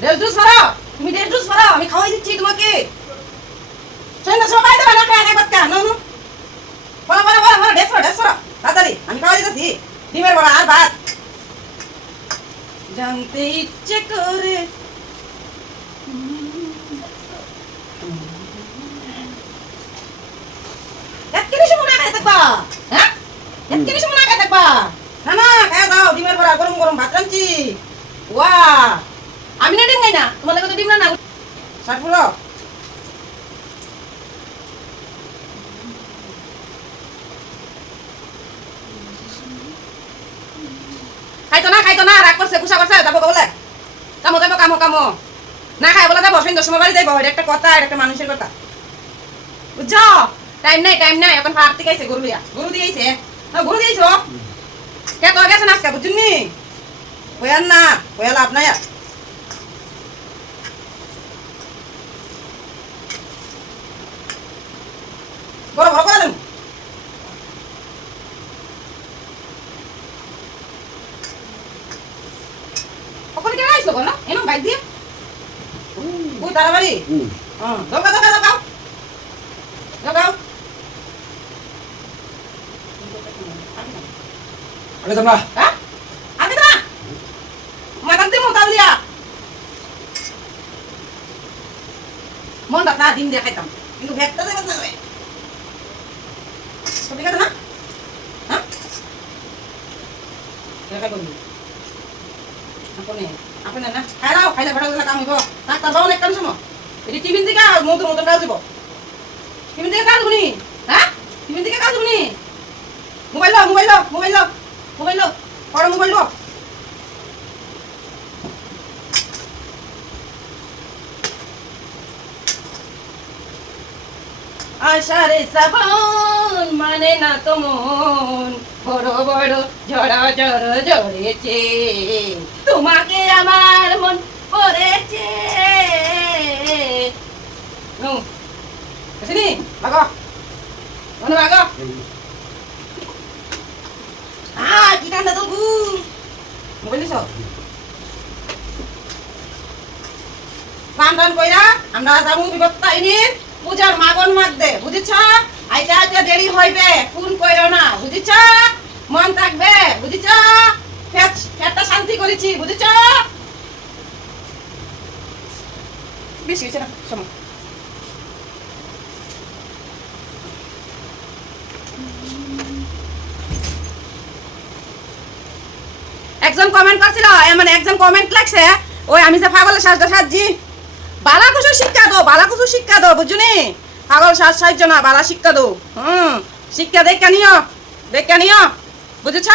Dress dress মারো তুমি dress dress মারো আমি খাওয়াই দিচ্ছি তোমাকে। সন্ধ্যা সবাই দেবে না খায় একবার কেন নো বলো বলো বলো বলো ড্রেস মারো তাড়াতাড়ি, আমি খাওয়াই দিতেছি। ডিমের বড়া আর ভাত। জানতে ইচ্ছে করে। না হ্যাঁ? না না না দাও, ডিমের বড়া, গরম গরম ভাত রাঁধছি। ওয়া। না তোমার লাগে তো ডিম না না খাইতো না খাইতো না রাগ করছে গুসা করছে যাব বলে কামো যাব কামো কামো। না খাই বলে যাব সন্ধ্যার সময় বাড়ি যাইবো এটা একটা কথা এটা একটা মানুষের কথা। বুঝছ? টাইম নাই টাইম নাই এখন হাট থেকে আইছে গরু দিয়া। গরু দিয়েছে। গরু দিয়েছ কে তো গেছে আজকে বুঝুননি? হইয়ার না হইয়া লাভ নাই আর। বড় বড় করে দেবো। ওখানে কেন আসলো না? এনো বাইক দিয়ে। ওই তাড়াতাড়ি। হ্যাঁ দোকা দোকা দোকাও দোকাও আরে তোমরা। হ্যাঁ? আগে না মাথার দিয়ে মনটা তা ডিম দিয়ে কিন্তু ভেকটা দেবে যাবে ঠিক আছে হ্যাঁ? বুনি হ্যাঁ? মোবাইল লো মোবাইল লো মোবাইল মোবাইল লো পড়ো, মোবাইল লো আশারে শ্রাবণ মানে না তো মন। বড় বড় ঝড় ঝড় ঝরেছে তোমাকে আমার মন পড়েছে মনে আমরা যাব আইনির পূজার মাগন মাগ দে বুঝিছ? আইতে আইতে হইবে ফোন কইরো না, বুঝিছ? মন থাকবে, বুঝিছ? পেট পেটটা শান্তি করেছি, বুঝিছ? বেশি হয়েছে না সময় একজন কমেন্ট করছিল মানে একজন কমেন্ট লাগছে, ওই আমি যে পাগলের সাজটা সাজছি। বালা কিছু শিক্ষা দো বালা কিছু শিক্ষা দো বুঝুনি? পাগল সাজ সাহায্য না বালা শিক্ষা দো। হুম শিক্ষা দেখা নিও দেখা নিও। বুঝেছ?